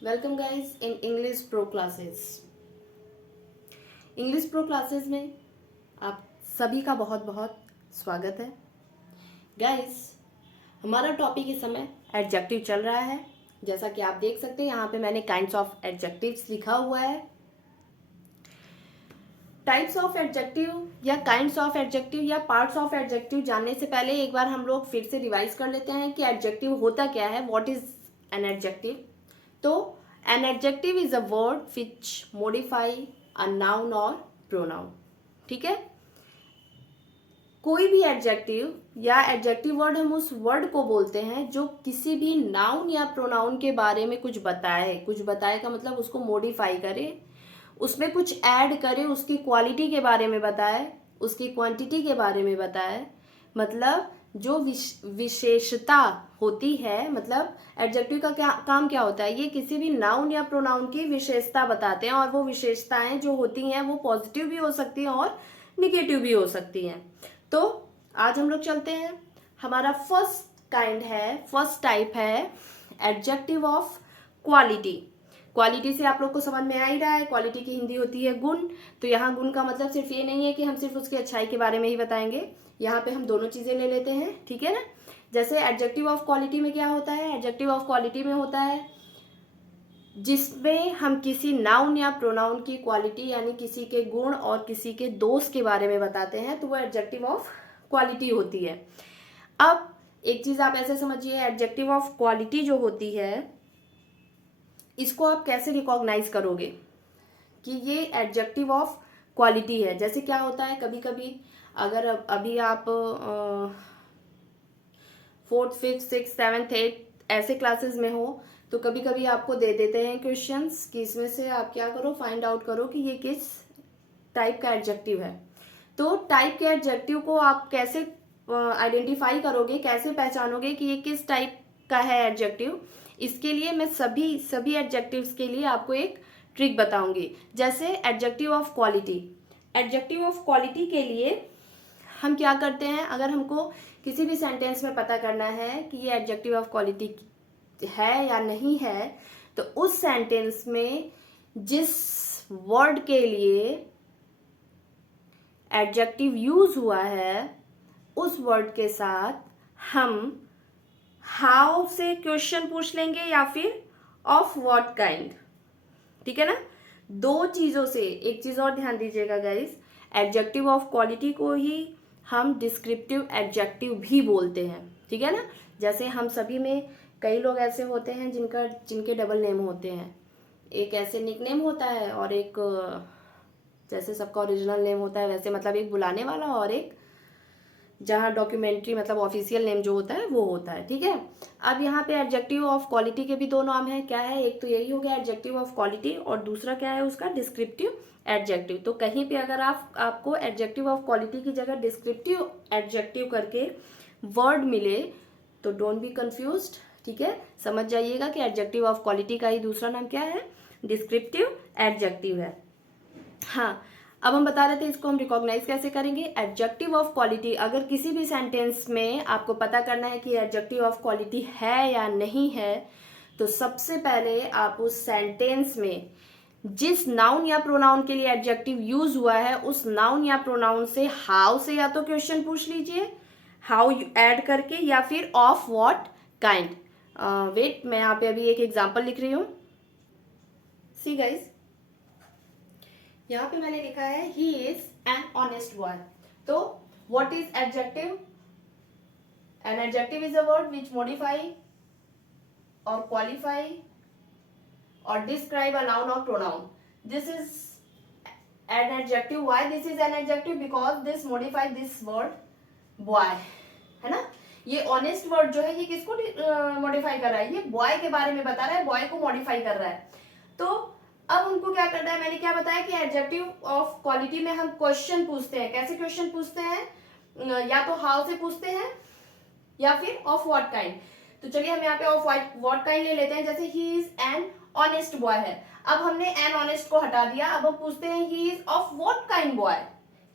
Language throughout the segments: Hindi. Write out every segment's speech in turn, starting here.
Welcome guys in English pro classes. English pro classes में आप सभी का बहुत बहुत स्वागत है। गाइस, हमारा टॉपिक इस समय एडजेक्टिव चल रहा है। जैसा कि आप देख सकते हैं यहाँ पे मैंने काइंड्स ऑफ एडजेक्टिव्स लिखा हुआ है। टाइप्स ऑफ एडजेक्टिव या काइंड्स ऑफ एडजेक्टिव या पार्ट्स ऑफ एडजेक्टिव जानने से पहले एक बार हम लोग फिर से रिवाइज कर लेते हैं कि एडजेक्टिव होता क्या है, व्हाट इज एन एडजेक्टिव। तो N adjective is a word which modify a noun और प्रोनाउन। ठीक है, कोई भी एडजेक्टिव या एडजेक्टिव वर्ड हम उस वर्ड को बोलते हैं जो किसी भी नाउन या प्रोनाउन के बारे में कुछ बताए। कुछ बताए का मतलब उसको मॉडिफाई करे, उसमें कुछ ऐड करे, उसकी क्वालिटी के बारे में बताए, उसकी क्वांटिटी के बारे में बताए। मतलब जो विशेषता होती है, मतलब एडजेक्टिव का क्या काम क्या होता है, ये किसी भी नाउन या प्रोनाउन की विशेषता बताते हैं। और वो विशेषताएं जो होती हैं वो पॉजिटिव भी हो सकती हैं और निगेटिव भी हो सकती हैं। तो आज हम लोग चलते हैं, हमारा फर्स्ट टाइप है एडजेक्टिव ऑफ क्वालिटी। क्वालिटी से आप लोग को समझ में आ ही रहा है, क्वालिटी की हिंदी होती है गुण। तो यहाँ गुण का मतलब सिर्फ ये नहीं है कि हम सिर्फ उसकी अच्छाई के बारे में ही बताएंगे, यहाँ पे हम दोनों चीजें ले लेते हैं। ठीक है ना। जैसे एडजेक्टिव ऑफ क्वालिटी में क्या होता है, एडजेक्टिव ऑफ क्वालिटी में होता है जिसमें हम किसी नाउन या प्रोनाउन की क्वालिटी यानी किसी के गुण और किसी के दोष के बारे में बताते हैं, तो वो एडजेक्टिव ऑफ क्वालिटी होती है। अब एक चीज आप ऐसे समझिए, एडजेक्टिव ऑफ क्वालिटी जो होती है इसको आप कैसे रिकॉग्नाइज करोगे कि ये एडजेक्टिव ऑफ क्वालिटी है। जैसे क्या होता है, कभी कभी अगर अभी आप 4th 5th 6th 7th 8th ऐसे क्लासेस में हो तो कभी कभी आपको दे देते हैं क्वेश्चंस कि इसमें से आप क्या करो, फाइंड आउट करो कि ये किस टाइप का एडजेक्टिव है। तो टाइप के एडजेक्टिव को आप कैसे आइडेंटिफाई करोगे, कैसे पहचानोगे कि ये किस टाइप का है एडजेक्टिव। इसके लिए मैं सभी एडजेक्टिव्स के लिए आपको एक ट्रिक बताऊंगी। जैसे adjective of quality, adjective of quality के लिए हम क्या करते हैं, अगर हमको किसी भी सेंटेंस में पता करना है कि ये एडजेक्टिव ऑफ क्वालिटी है या नहीं है, तो उस सेंटेंस में जिस वर्ड के लिए एडजेक्टिव यूज हुआ है उस वर्ड के साथ हम हाउ से क्वेश्चन पूछ लेंगे या फिर ऑफ व्हाट काइंड। ठीक है ना। दो चीजों से, एक चीज और ध्यान दीजिएगा गाइस, एडजेक्टिव ऑफ क्वालिटी को ही हम डिस्क्रिप्टिव एडजेक्टिव भी बोलते हैं। ठीक है ना। जैसे हम सभी में कई लोग ऐसे होते हैं जिनके डबल नेम होते हैं। एक ऐसे निक नेम होता है और एक जैसे सबका ओरिजिनल नेम होता है वैसे, मतलब एक बुलाने वाला और एक जहाँ डॉक्यूमेंट्री मतलब ऑफिशियल नेम जो होता है वो होता है। ठीक है। अब यहाँ पे एडजेक्टिव ऑफ क्वालिटी के भी दो नाम है। क्या है, एक तो यही हो गया एडजेक्टिव ऑफ क्वालिटी और दूसरा क्या है उसका, डिस्क्रिप्टिव एडजेक्टिव। तो कहीं पे अगर आपको एडजेक्टिव ऑफ क्वालिटी की जगह डिस्क्रिप्टिव एडजेक्टिव करके वर्ड मिले तो डोंट बी कंफ्यूज्ड। ठीक है, समझ जाइएगा कि एडजेक्टिव ऑफ क्वालिटी का ही दूसरा नाम क्या है, डिस्क्रिप्टिव एडजेक्टिव है। हाँ, अब हम बता रहे थे इसको हम रिकॉग्नाइज कैसे करेंगे। एडजेक्टिव ऑफ क्वालिटी, अगर किसी भी सेंटेंस में आपको पता करना है कि एडजेक्टिव ऑफ क्वालिटी है या नहीं है, तो सबसे पहले आप उस सेंटेंस में जिस नाउन या प्रोनाउन के लिए एडजेक्टिव यूज हुआ है उस नाउन या प्रोनाउन से हाउ से या तो क्वेश्चन पूछ लीजिए, हाउ ऐड करके, या फिर ऑफ व्हाट काइंड। वेट, मैं यहाँ पे अभी एक एग्जाम्पल लिख रही हूँ। सी गाइज, यहाँ पे मैंने लिखा है he is an honest boy. तो what is adjective, an adjective is a word which modify और qualify or describe a noun or pronoun. This is an adjective. Why this is an adjective? Because this modify this word boy, है ना। ये ऑनेस्ट वर्ड जो है ये किसको मॉडिफाई कर रहा है, ये बॉय के बारे में बता रहा है, बॉय को मॉडिफाई कर रहा है। तो अब उनको क्या करना है, मैंने क्या बताया कि एडजेक्टिव ऑफ क्वालिटी में हम क्वेश्चन पूछते हैं। कैसे क्वेश्चन पूछते हैं, या तो हाउ से पूछते हैं या फिर ऑफ व्हाट काइंड। तो चलिए हम यहाँ पे ऑफ व्हाट काइंड ले लेते हैं। जैसे ही इज एन ऑनेस्ट बॉय है, अब हमने एन ऑनेस्ट को हटा दिया, अब हम पूछते हैं he is of what kind boy,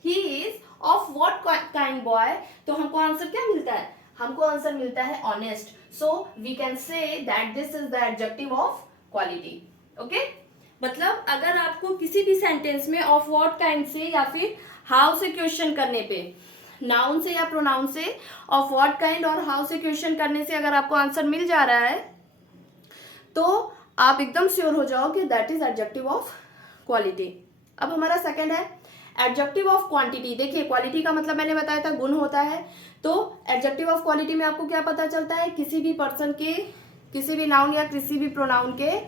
he is of what kind boy. तो हमको आंसर क्या मिलता है, हमको आंसर मिलता है honest. So we can say that this is the adjective of quality. Okay, मतलब अगर आपको किसी भी सेंटेंस में ऑफ व्हाट काइंड से या फिर हाउ से क्वेश्चन करने पे, नाउन से या प्रोनाउन से ऑफ व्हाट काइंड और हाउ से क्वेश्चन करने से अगर आपको आंसर मिल जा रहा है तो आप एकदम श्योर हो जाओ कि that is adjective of quality. अब हमारा सेकंड है एडजेक्टिव ऑफ क्वांटिटी। देखिए क्वालिटी का मतलब मैंने बताया था गुण होता है, तो एडजेक्टिव ऑफ क्वालिटी में आपको क्या पता चलता है, किसी भी पर्सन के, किसी भी नाउन या किसी भी प्रोनाउन के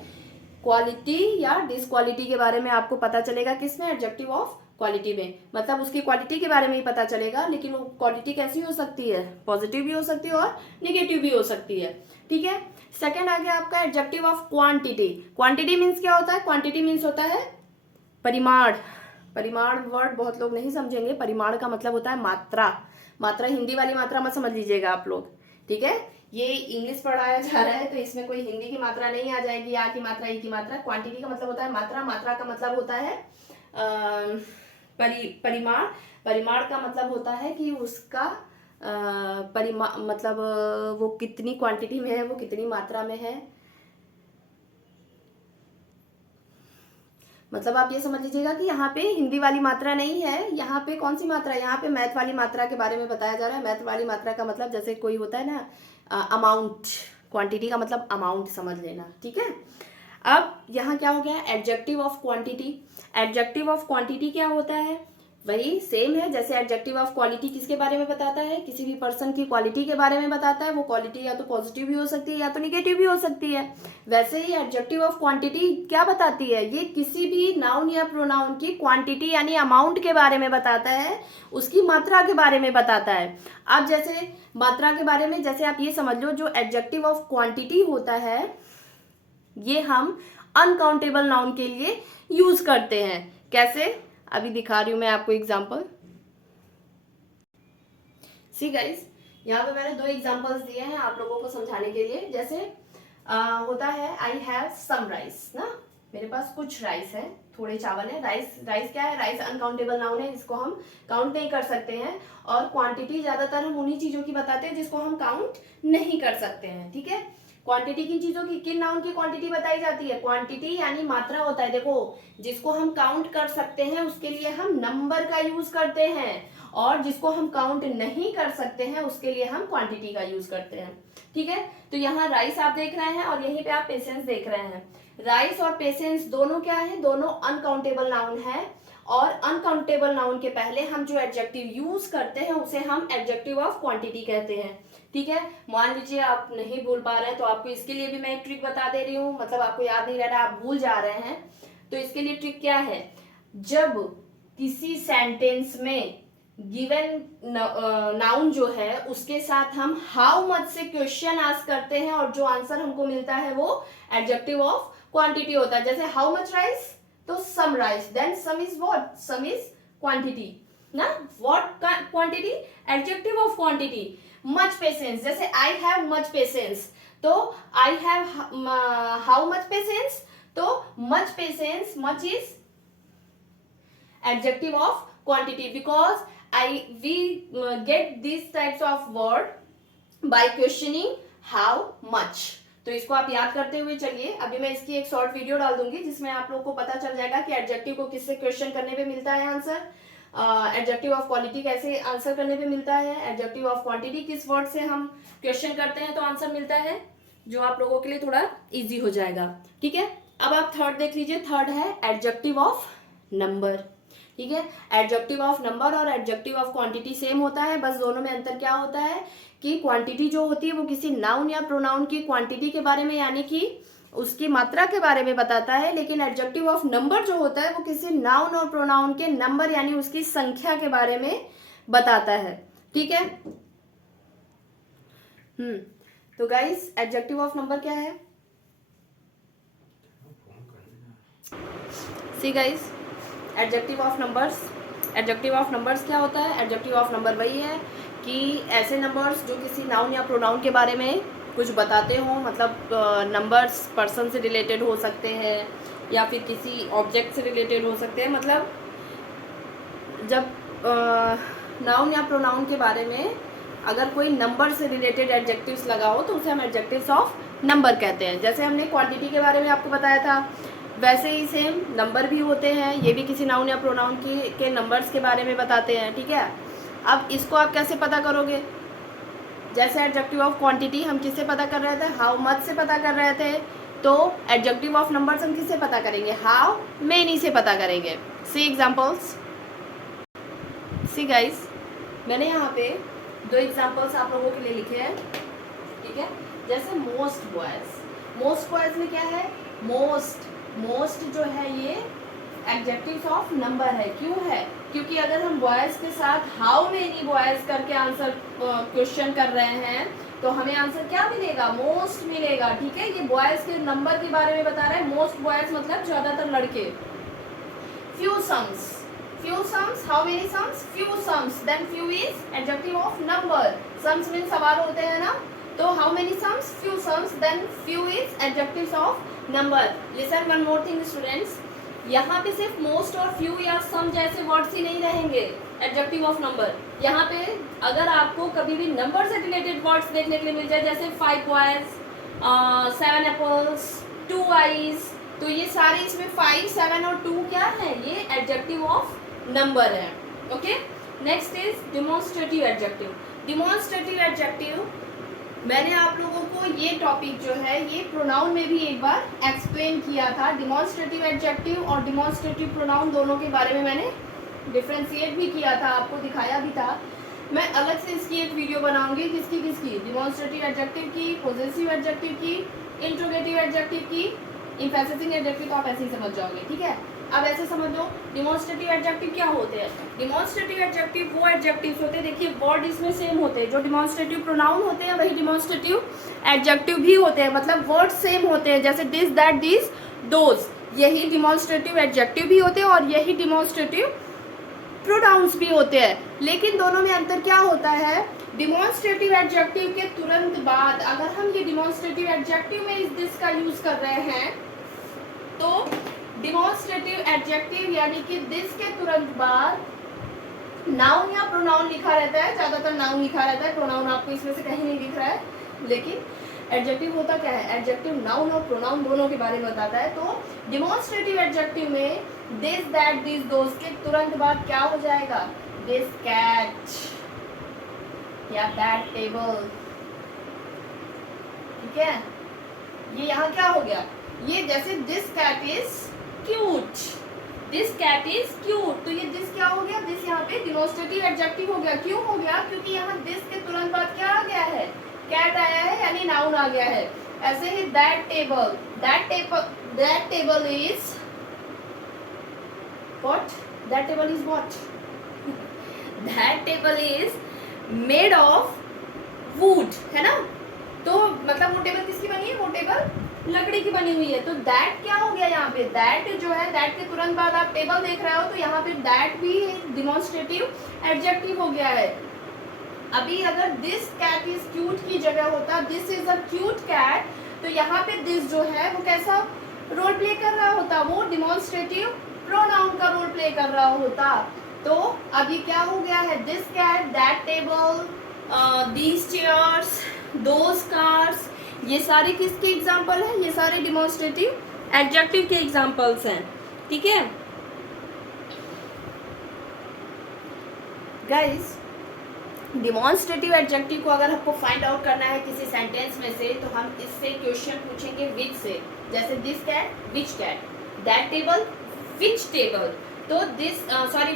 क्वालिटी या डिसक्वालिटी के बारे में आपको पता चलेगा। किसमें? एडजेक्टिव ऑफ क्वालिटी में। मतलब उसकी क्वालिटी के बारे में ही पता चलेगा, लेकिन वो क्वालिटी कैसी हो सकती है, पॉजिटिव भी हो सकती है और निगेटिव भी हो सकती है। ठीक है, सेकेंड आ गया आपका adjective of quantity. Quantity means क्या होता है? क्वांटिटी मीन्स होता है परिमाण। परिमाण वर्ड बहुत लोग नहीं समझेंगे। परिमाण का मतलब होता है मात्रा। मात्रा हिंदी वाली मात्रा मत समझ लीजिएगा आप लोग, ठीक है? ये इंग्लिश पढ़ाया जा रहा है तो इसमें कोई हिंदी की मात्रा नहीं आ जाएगी, या की मात्रा, ई की मात्रा। क्वांटिटी का मतलब होता है मात्रा। मात्रा का मतलब होता है परिमाण। परिमाण का मतलब होता है कि उसका मतलब वो कितनी क्वांटिटी में है, वो कितनी मात्रा में है। मतलब आप ये समझ लीजिएगा कि यहाँ पे हिंदी वाली मात्रा नहीं है, यहाँ पे कौन सी मात्रा है, यहाँ पे मैथ वाली मात्रा के बारे में बताया जा रहा है। मैथ वाली मात्रा का मतलब जैसे कोई होता है ना अमाउंट, क्वांटिटी का मतलब अमाउंट समझ लेना, ठीक है? अब यहाँ क्या हो गया, adjective of quantity. Adjective of quantity क्या होता है? वही सेम है जैसे एडजेक्टिव ऑफ क्वालिटी किसके बारे में बताता है, किसी भी पर्सन की क्वालिटी के बारे में बताता है। वो क्वालिटी या तो पॉजिटिव भी हो सकती है या तो निगेटिव भी हो सकती है। वैसे ही एडजेक्टिव ऑफ क्वांटिटी क्या बताती है, ये किसी भी नाउन या प्रोनाउन की क्वांटिटी यानी अमाउंट के बारे में बताता है, उसकी मात्रा के बारे में बताता है। अब जैसे मात्रा के बारे में, जैसे आप ये समझ लो, जो एडजेक्टिव ऑफ क्वांटिटी होता है ये हम अनकाउंटेबल नाउन के लिए यूज करते हैं। कैसे? अभी दिखा रही हूं मैं आपको एग्जांपल। सी गाइस, यहाँ पे मैंने 2 एग्जांपल्स दिए हैं आप लोगों को समझाने के लिए। जैसे होता है आई हैव सम राइस ना, मेरे पास कुछ राइस है, थोड़े चावल है। राइस, राइस क्या है? राइस अनकाउंटेबल नाउन है, इसको हम काउंट नहीं कर सकते हैं। और क्वांटिटी ज्यादातर हम उन्हीं चीजों की बताते हैं जिसको हम काउंट नहीं कर सकते हैं, ठीक है? क्वांटिटी किन चीजों की, किन नाउन की क्वांटिटी बताई जाती है? क्वांटिटी यानी मात्रा होता है। देखो, जिसको हम काउंट कर सकते हैं उसके लिए हम नंबर का यूज करते हैं, और जिसको हम काउंट नहीं कर सकते हैं उसके लिए हम क्वांटिटी का यूज करते हैं, ठीक है? तो यहाँ राइस आप देख रहे हैं और यहीं पे आप पेशेंस देख रहे हैं। राइस और पेशेंस दोनों क्या है? दोनों अनकाउंटेबल नाउन है। और अनकाउंटेबल नाउन के पहले हम जो एडजेक्टिव यूज करते हैं उसे हम एडजेक्टिव ऑफ क्वांटिटी कहते हैं, ठीक है? मान लीजिए आप नहीं भूल पा रहे हैं तो आपको इसके लिए भी मैं एक ट्रिक बता दे रही हूँ। मतलब आपको याद नहीं रह रहा, आप भूल जा रहे हैं, तो इसके लिए ट्रिक क्या है? जब किसी सेंटेंस में गिवन नाउन जो है उसके साथ हम हाउ मच से क्वेश्चन आस्क करते हैं और जो आंसर हमको मिलता है वो एडजेक्टिव ऑफ क्वांटिटी होता है। जैसे हाउ मच राइस, तो some rice, then some is what? Some is quantity ना। What quantity? Adjective of quantity. Much patience, जैसे आई हैव मच पेशेंस, तो I have how much patience, तो much patience, much is adjective of quantity, because we get these types of word by questioning how much। तो इसको आप याद करते हुए चलिए। अभी मैं इसकी एक शॉर्ट वीडियो डाल दूंगी जिसमें आप लोगों को पता चल जाएगा कि एडजेक्टिव को किससे क्वेश्चन करने पे मिलता है आंसर, एडजेक्टिव ऑफ क्वालिटी कैसे आंसर करने पे मिलता है, एडजेक्टिव ऑफ क्वांटिटी किस वर्ड से हम क्वेश्चन करते हैं तो आंसर मिलता है, जो आप लोगों के लिए थोड़ा इजी हो जाएगा, ठीक है? अब आप थर्ड देख लीजिए। थर्ड है एडजेक्टिव ऑफ नंबर, ठीक है? एडजेक्टिव ऑफ नंबर और एडजेक्टिव ऑफ क्वांटिटी सेम होता है, बस दोनों में अंतर क्या होता है कि क्वांटिटी जो होती है वो किसी नाउन या प्रोनाउन की क्वांटिटी के बारे में यानी कि उसकी मात्रा के बारे में बताता है, लेकिन एडजेक्टिव ऑफ नंबर जो होता है वो किसी नाउन और प्रोनाउन के नंबर यानी उसकी संख्या के बारे में बताता है, ठीक है? तो गाइस एडजेक्टिव ऑफ नंबर क्या है? See guys, adjective of numbers, adjective of numbers क्या होता है? एडजेक्टिव ऑफ नंबर वही है कि ऐसे नंबर्स जो किसी नाउन या प्रोनाउन के बारे में कुछ बताते हो। मतलब नंबर्स पर्सन से रिलेटेड हो सकते हैं या फिर किसी ऑब्जेक्ट से रिलेटेड हो सकते हैं। मतलब जब नाउन या प्रोनाउन के बारे में अगर कोई नंबर से रिलेटेड एडजेक्टिव्स लगा हो तो उसे हम एडजेक्टिव्स ऑफ नंबर कहते हैं। जैसे हमने क्वांटिटी के बारे में आपको बताया था, वैसे ही सेम नंबर भी होते हैं, ये भी किसी नाउन या प्रोनाउन के नंबर्स के बारे में बताते हैं, ठीक है। अब इसको आप कैसे पता करोगे? जैसे एडजेक्टिव ऑफ क्वांटिटी हम किससे पता कर रहे थे? हाउ मच से पता कर रहे थे। तो एडजेक्टिव ऑफ नंबर्स हम किससे पता करेंगे? हाउ मेनी से पता करेंगे। सी एग्जाम्पल्स। सी गाइस, मैंने यहाँ पे 2 एग्जाम्पल्स आप लोगों के लिए लिखे हैं, ठीक है। जैसे मोस्ट बॉयज, मोस्ट बॉयज में क्या है? मोस्ट जो है ये एडजेक्टिव ऑफ नंबर है। क्यों है? क्योंकि अगर हम बॉयज के साथ हाउ मेनी बॉयज करके आंसर क्वेश्चन कर रहे हैं तो हमें आंसर क्या मिलेगा? मोस्ट मिलेगा, ठीक है। ये बॉयज के नंबर के बारे में बता रहा है। मोस्ट बॉयज मतलब ज्यादातर लड़के। Few sums, how many sums? Few sums, then few is adjective of number. Sums mean सवाल होते हैं ना, तो how many sums? Few sums, then few is adjective of number. Listen one more thing students, यहाँ पे सिर्फ मोस्ट और फ्यू या सम जैसे वर्ड्स ही नहीं रहेंगे एडजेक्टिव ऑफ नंबर। यहाँ पे अगर आपको कभी भी नंबर से रिलेटेड वर्ड्स देखने के लिए मिल जाए, जैसे 5 बॉयज, 7 एप्पल्स, 2 आईज, तो ये सारे इसमें 5, 7 और 2 क्या है? ये एडजेक्टिव ऑफ नंबर है। Okay, next is demonstrative adjective. Demonstrative adjective मैंने आप लोगों को ये टॉपिक जो है ये प्रोनाउन में भी एक बार एक्सप्लेन किया था। डिमॉन्स्ट्रेटिव एडजेक्टिव और डिमॉन्स्ट्रेटिव प्रोनाउन दोनों के बारे में मैंने डिफ्रेंशिएट भी किया था, आपको दिखाया भी था। मैं अलग से इसकी एक वीडियो बनाऊंगी। किसकी? डिमॉन्स्ट्रेटिव एडजेक्टिव की, पॉजिटिव एडजेक्टिव की, इंट्रोगेटिव एडजेक्टिव की, एम्फेसिसिंग एडजेक्टिव तो आप ऐसे ही समझ जाओगे, ठीक है। अब ऐसे समझ लो डिमॉन्स्ट्रेटिव एडजेक्टिव क्या होते हैं। डिमॉन्स्ट्रेटिव एडजेक्टिव वो एडजेक्टिव्स होते हैं, देखिए वर्ड इसमें सेम होते हैं, जो डिमॉन्स्ट्रेटिव प्रोनाउन होते हैं वही डिमॉन्स्ट्रेटिव एडजेक्टिव भी होते हैं, मतलब वर्ड सेम होते हैं। जैसे दिस, दैट, दिस, दोज, यही डिमॉन्स्ट्रेटिव एडजेक्टिव भी होते हैं और यही डिमॉन्स्ट्रेटिव प्रोनाउंस भी होते हैं। लेकिन दोनों में अंतर क्या होता है? डिमॉन्स्ट्रेटिव एडजेक्टिव के तुरंत बाद अगर हम ये डिमॉन्स्ट्रेटिव एडजेक्टिव में इस दिस का यूज कर रहे हैं तो डिमॉन्स्ट्रेटिव एडजेक्टिव यानी कि दिस के तुरंत बाद नाउन या प्रोनाउन लिखा रहता है। ज्यादातर नाउन लिखा रहता है, प्रोनाउन आपको इसमें से कहीं नहीं दिख रहा है। लेकिन एडजेक्टिव होता क्या है? एडजेक्टिव नाउन और प्रोनाउन दोनों के बारे में बताता है। तो डिमॉन्स्ट्रेटिव एडजेक्टिव में दिस, दैट, दिस, दोज के तुरंत बाद क्या हो जाएगा? दिस कैट या दैट टेबल, ठीक है। ये यहाँ क्या हो गया? ये जैसे this cat is cute, this cat is cute, तो ये दिस क्या हो गया? दिस यहाँ पे डिमॉन्स्ट्रेटिव एडजेक्टिव हो गया। क्यों हो गया? क्योंकि यहाँ दिस के तुरंत बाद क्या आ गया है? कैट आया है, यानी नाउन आ गया है। ऐसे ही that table, that table is what? That table is what? That table is made of wood, है ना। तो मतलब वो टेबल किसकी बनी है? वो टेबल लकड़ी की बनी हुई है। तो दैट क्या हो गया यहाँ पे? दैट जो है, दैट के तुरंत बाद आप टेबल देख रहे हो तो यहाँ पे दैट भी डिमॉन्स्ट्रेटिव एडजेक्टिव हो गया है। अभी अगर दिस कैट इज क्यूट की जगह होता this is a cute cat, तो यहाँ पे दिस जो है वो कैसा रोल प्ले कर रहा होता? वो डिमॉन्स्ट्रेटिव प्रोनाउन का रोल प्ले कर रहा होता। तो अभी क्या हो गया है? This cat, that table, these chairs, those cars, ये सारे किसके एग्जाम्पल हैं? ये सारे डिमॉन्स्ट्रेटिव एडजेक्टिव के एग्जाम्पल्स हैं, ठीक है गाइस। डिमॉन्स्ट्रेटिव एडजेक्टिव को अगर आपको फाइंड आउट करना है किसी सेंटेंस में से तो हम इससे क्वेश्चन पूछेंगे विच से। जैसे this cat, which cat, that table, which table. तो दिस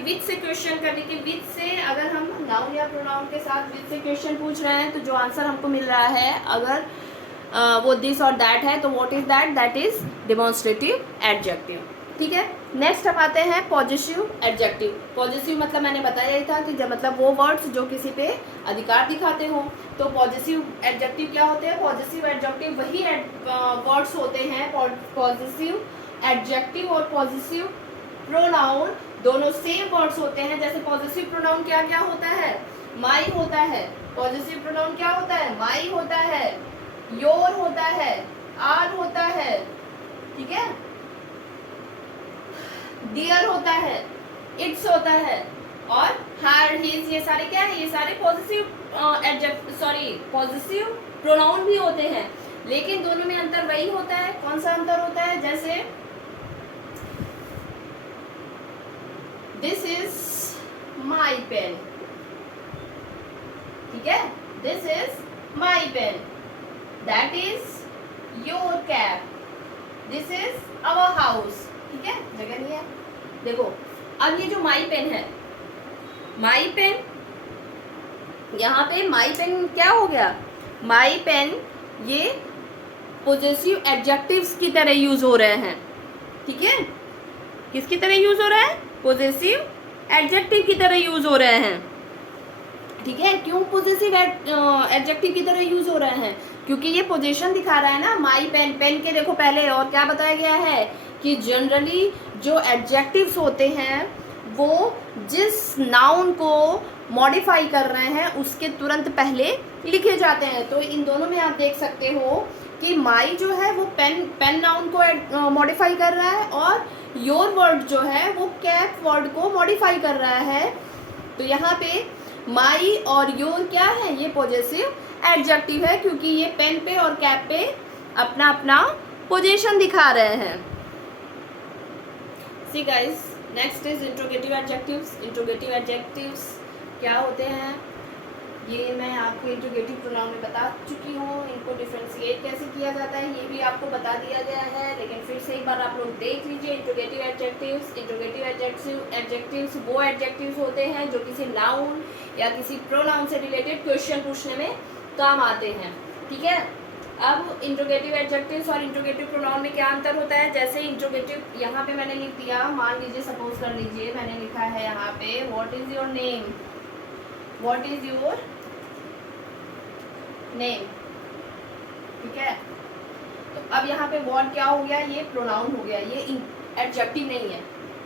विच से क्वेश्चन करने के विच से अगर हम नाउन या प्रोनाउन के साथ विच से क्वेश्चन पूछ रहे हैं तो जो आंसर हमको मिल रहा है अगर वो दिस और दैट है तो what is that? That is demonstrative adjective, ठीक है। नेक्स्ट हम आते हैं पॉजिटिव एडजेक्टिव। पॉजिटिव मतलब मैंने बताया ही था कि जब मतलब वो वर्ड्स जो किसी पे अधिकार दिखाते हो। तो पॉजिटिव एडजेक्टिव क्या होते हैं? पॉजिटिव एडजेक्टिव वही वर्ड्स होते हैं। पॉजिटिव एडजेक्टिव और पॉजिटिव प्रोनाउन दोनों सेम वर्ड्स होते हैं। जैसे पॉजिटिव प्रोनाउन क्या क्या होता है? माई होता है। पॉजिटिव प्रोनाउन क्या होता है? माई होता है, योर होता है, आर होता है, ठीक है, डियर होता है, इट्स होता है और हर, हिज, ये सारे क्या है? ये सारे पॉजिटिव पॉजिटिव प्रोनाउन भी होते हैं। लेकिन दोनों में अंतर वही होता है। कौन सा अंतर होता है? जैसे दिस इज माई पेन, ठीक है, this is my pen, that is your cap, this is our house, ठीक है, जगह नहीं है। देखो अब ये जो माई पेन है, माई पेन, यहाँ पे माई पेन क्या हो गया? माई पेन ये पोजेसिव एडजेक्टिव्स की तरह यूज हो रहे हैं, ठीक है, किसकी तरह यूज हो रहा है? पोजेसिव एडजेक्टिव की तरह यूज हो रहे हैं, ठीक है। क्यों पोजेसिव एडजेक्टिव की तरह यूज हो रहे हैं? क्योंकि ये पोजीशन दिखा रहा है ना, माई पेन, पेन के देखो पहले और क्या बताया गया है कि जनरली जो एडजेक्टिव्स होते हैं वो जिस नाउन को मॉडिफाई कर रहे हैं उसके तुरंत पहले लिखे जाते हैं। तो इन दोनों में आप देख सकते हो कि माई जो है वो पेन नाउन को मॉडिफाई कर रहा है और योर वर्ड जो है वो कैप वर्ड को मॉडिफाई कर रहा है। तो यहाँ पे माई और योर क्या है? ये पॉजेसिव एडजेक्टिव है क्योंकि ये पेन पे और कैप पे अपना अपना पोजीशन दिखा रहे हैं। See guys, next is interrogative adjectives. Interrogative adjectives क्या होते हैं ये मैं आपको इंट्रोगेटिव प्रोनाउन में बता चुकी हूँ। इनको डिफ्रेंशिएट कैसे किया जाता है ये भी आपको बता दिया गया है, लेकिन फिर से एक बार आप लोग देख लीजिए। इंट्रोगेटिव एडजेक्टिव्स, इंट्रोगेटिव एडजेक्टिव्स वो एडजेक्टिव्स होते हैं जो किसी नाउन या किसी प्रोनाउन से रिलेटेड क्वेश्चन पूछने में काम आते हैं, ठीक है। अब इंट्रोगेटिव एडजेक्टिव्स और इंट्रोगेटिव प्रोनाउन में क्या अंतर होता है? जैसे इंट्रोगेटिव यहाँ पे मैंने लिख दिया, मान लीजिए, सपोज कर लीजिए मैंने लिखा है यहाँ पे what is your name, what is your name, ठीक है। तो अब यहाँ पे व्हाट क्या हो गया? ये प्रोनाउन हो गया, ये एडजेक्टिव नहीं है,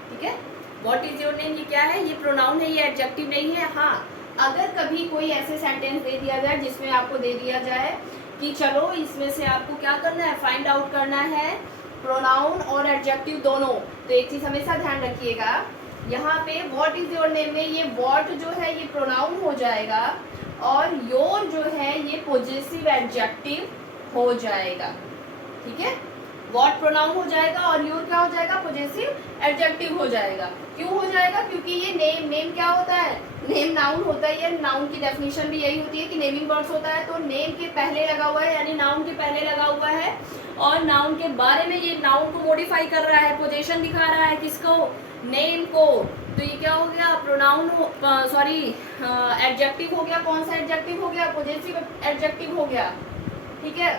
ठीक है। व्हाट इज योर नेम ये क्या है? ये प्रोनाउन है, ये एडजेक्टिव नहीं है। हाँ, अगर कभी कोई ऐसे सेंटेंस दे दिया जाए जिसमें आपको दे दिया जाए कि चलो इसमें से आपको क्या करना है, फाइंड आउट करना है प्रोनाउन और एडजेक्टिव दोनों, तो एक चीज हमेशा ध्यान रखिएगा, यहाँ पे व्हाट इज योर नेम में ये व्हाट जो है ये प्रोनाउन हो जाएगा और योर जो है ये पॉजेसिव एडजेक्टिव हो जाएगा, ठीक है। व्हाट प्रोनाउन हो जाएगा और योर क्या हो जाएगा? पॉजेसिव एडजेक्टिव हो जाएगा। क्यों हो जाएगा? क्योंकि ये नेम क्या होता है? नेम नाउन होता है। ये नाउन की डेफिनेशन भी यही होती है कि नेमिंग वर्ड्स होता है तो नेम के पहले लगा हुआ है, यानी नाउन के पहले लगा हुआ है और नाउन के बारे में ये नाउन को मॉडिफाई कर रहा है, पोजीशन दिखा रहा है, किसको? नेम को। तो ये क्या हो गया? प्रोनाउन सॉरी एडजेक्टिव हो गया। कौन सा एडजेक्टिव हो गया? पॉजेसिव एडजेक्टिव हो गया, ठीक है।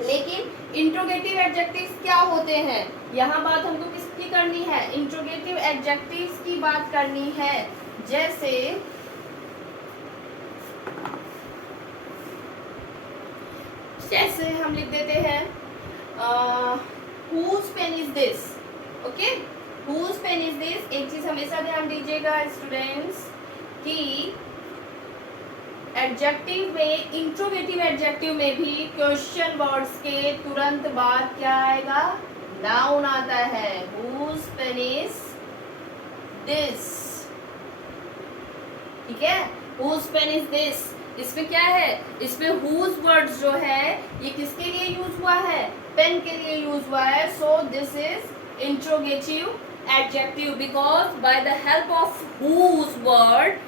लेकिन इंट्रोगेटिव एडजेक्टिव्स क्या होते हैं? यहाँ बात हमको किसकी करनी है? इंट्रोगेटिव एडजेक्टिव्स की बात करनी है। जैसे हम लिख देते हैं whose pen is this, okay, whose pen is this। एक चीज हमेशा ध्यान दीजिएगा स्टूडेंट्स कि एडजेक्टिव में, इंट्रोगेटिव एडजेक्टिव में भी क्वेश्चन वर्ड्स के तुरंत बाद क्या आएगा? नाउन आता है। whose pen is this, ठीक है, whose pen is this। इसमें क्या है? इसमें whose वर्ड्स जो है ये किसके लिए यूज हुआ है? पेन के लिए यूज हुआ है। So this is interrogative adjective because by the help of whose word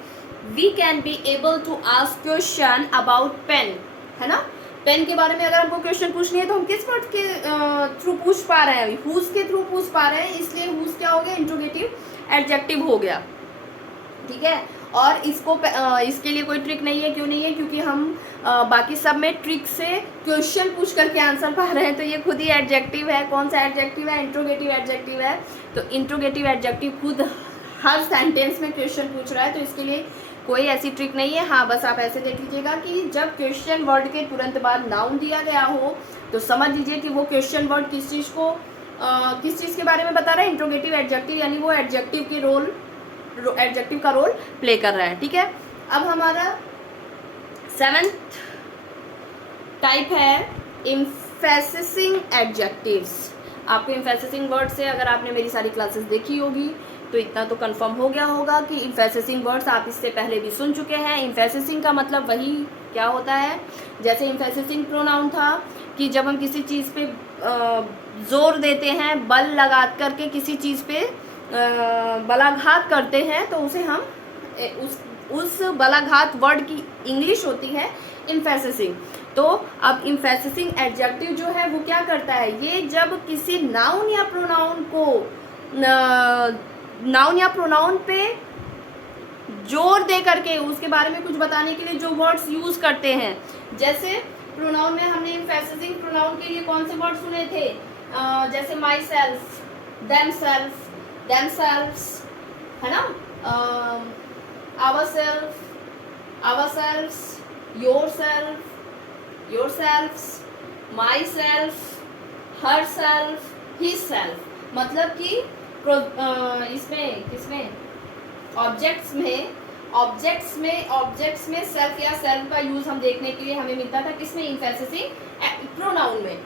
we can be able to ask question about pen, है ना। पेन के बारे में अगर हमको क्वेश्चन पूछनी है तो हम किस वर्ड के थ्रू पूछ पा रहे हैं? whose के थ्रू पूछ पा रहे हैं, इसलिए whose क्या हो गया? इंट्रोगेटिव एडजेक्टिव हो गया, ठीक है। और इसको इसके लिए कोई ट्रिक नहीं है। क्यों नहीं है? क्योंकि हम बाकी सब में ट्रिक से क्वेश्चन पूछ करके आंसर पा रहे हैं, तो ये खुद ही एडजेक्टिव है। कौन सा एडजेक्टिव है? इंट्रोगेटिव एडजेक्टिव है। तो इंट्रोगेटिव एडजेक्टिव खुद हर सेंटेंस में क्वेश्चन पूछ रहा है, तो इसके लिए कोई ऐसी ट्रिक नहीं है। हाँ, बस आप ऐसे देख लीजिएगा कि जब क्वेश्चन वर्ड के तुरंत बाद नाउन दिया गया हो तो समझ लीजिए कि वो क्वेश्चन वर्ड किस चीज़ के बारे में बता रहा है? इंट्रोगेटिव एडजेक्टिव, यानी वो एडजेक्टिव का रोल प्ले कर रहा है, ठीक है। अब हमारा 7th टाइप है एम्फेसिसिंग एडजेक्टिव्स। आपको एम्फेसिसिंग वर्ड से, अगर आपने मेरी सारी क्लासेस देखी होगी तो इतना तो कंफर्म हो गया होगा कि इम्फेसिसिंग वर्ड्स आप इससे पहले भी सुन चुके हैं। इम्फेसिसिंग का मतलब वही क्या होता है, जैसे इम्फेसिसिंग प्रोनाउन था कि जब हम किसी चीज़ पे जोर देते हैं, बल लगा करके किसी चीज़ पे बलाघात करते हैं, तो उसे हम उस बलाघात वर्ड की इंग्लिश होती है इम्फेसिसिंग। तो अब इम्फेसिसिंग एडजेक्टिव जो है वो क्या करता है, ये जब किसी नाउन या प्रोनाउन पे जोर दे करके उसके बारे में कुछ बताने के लिए जो वर्ड्स यूज करते हैं, जैसे प्रोनाउन में हमने इम्फेसिसिंग प्रोनाउन के लिए कौन से वर्ड सुने थे, जैसे माई सेल्फ, देमसेल्व्स, है ना, ourselves, yourselves, myself, herself, hisself। मतलब कि इसमें किसमें, ऑब्जेक्ट्स में सेल्फ या सेल्फ का यूज हम देखने के लिए हमें मिलता था किसमें, इम्फेसिसिंग प्रोनाउन में।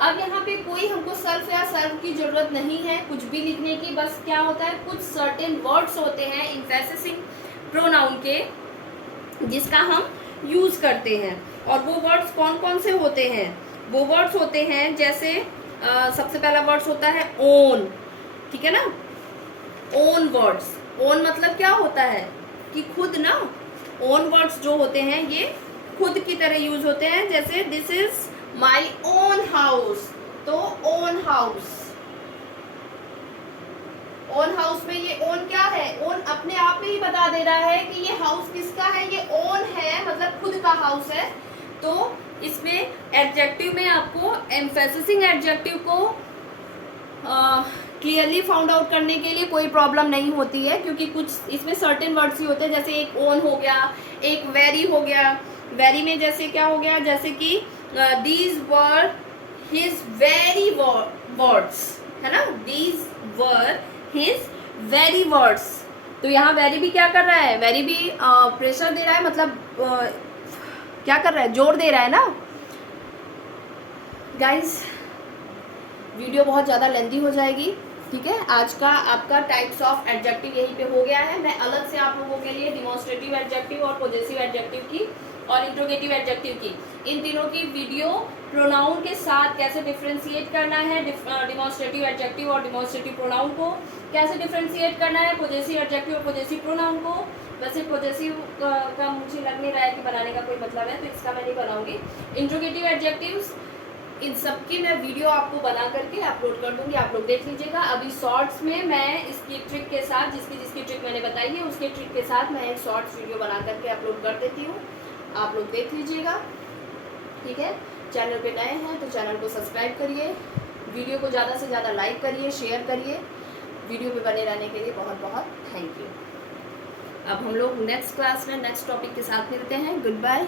अब यहाँ पे कोई हमको सेल्फ या सेल्फ की जरूरत नहीं है कुछ भी लिखने की, बस क्या होता है कुछ सर्टेन वर्ड्स होते हैं इम्फेसिसिंग प्रोनाउन के जिसका हम यूज करते हैं। और वो वर्ड्स कौन कौन से होते हैं, वो वर्ड्स होते हैं जैसे सबसे पहला वर्ड्स होता है ओन, ठीक है ना, ओन वर्ड्स। ओन मतलब क्या होता है कि खुद ना, ओन वर्ड्स जो होते हैं ये खुद की तरह यूज होते हैं, जैसे this is my own house, तो ओन हाउस, ओन हाउस में ये ओन क्या है, ओन अपने आप में ही बता दे रहा है कि ये हाउस किसका है, ये ओन है, मतलब खुद का हाउस है। तो इसमें एडजेक्टिव में आपको एम्फेसिसिंग एडजेक्टिव को क्लियरली फाउंड आउट करने के लिए कोई प्रॉब्लम नहीं होती है, क्योंकि कुछ इसमें सर्टेन वर्ड्स ही होते हैं, जैसे एक ओन हो गया, एक वेरी हो गया। वेरी में जैसे क्या हो गया, जैसे कि these were his very words, है ना, these were his very words. तो यहाँ वेरी भी क्या कर रहा है, वेरी भी प्रेशर दे रहा है, मतलब क्या कर रहा है, जोर दे रहा है ना। गाइस वीडियो बहुत ज़्यादा लेंथी हो जाएगी, ठीक है। आज का आपका टाइप्स ऑफ एडजेक्टिव यहीं पे हो गया है। मैं अलग से आप लोगों के लिए डिमॉन्स्ट्रेटिव एडजेक्टिव और पॉजेसिव एडजेक्टिव की और इंट्रोगेटिव एडजेक्टिव की, इन तीनों की वीडियो प्रोनाउन के साथ कैसे डिफ्रेंशिएट करना है, डिमॉन्स्ट्रेटिव एडजेक्टिव और डिमॉन्स्ट्रेटिव प्रोनाउन को कैसे डिफ्रेंशिएट करना है, पॉजेसिव एडजेक्टिव और पॉजेसिव प्रोनाउन को। वैसे पॉजेसिव का मुझे लग नहीं रहा है कि बनाने का कोई मतलब है, तो इसका मैं नहीं बनाऊंगी। इंट्रोगेटिव एडजेक्टिव्स, इन सब की मैं वीडियो आपको बना करके अपलोड कर दूंगी, आप लोग देख लीजिएगा। अभी शॉर्ट्स में मैं इसकी ट्रिक के साथ, जिसकी ट्रिक मैंने बताई है उसके ट्रिक के साथ मैं एक शॉर्ट्स वीडियो बना करके अपलोड कर देती हूँ, आप लोग देख लीजिएगा, ठीक है। चैनल पे नए हैं तो चैनल को सब्सक्राइब करिए, वीडियो को ज़्यादा से ज़्यादा लाइक करिए, शेयर करिए। वीडियो पे बने रहने के लिए बहुत बहुत थैंक यू। अब हम लोग नेक्स्ट क्लास में नेक्स्ट टॉपिक के साथ मिलते हैं। Good bye.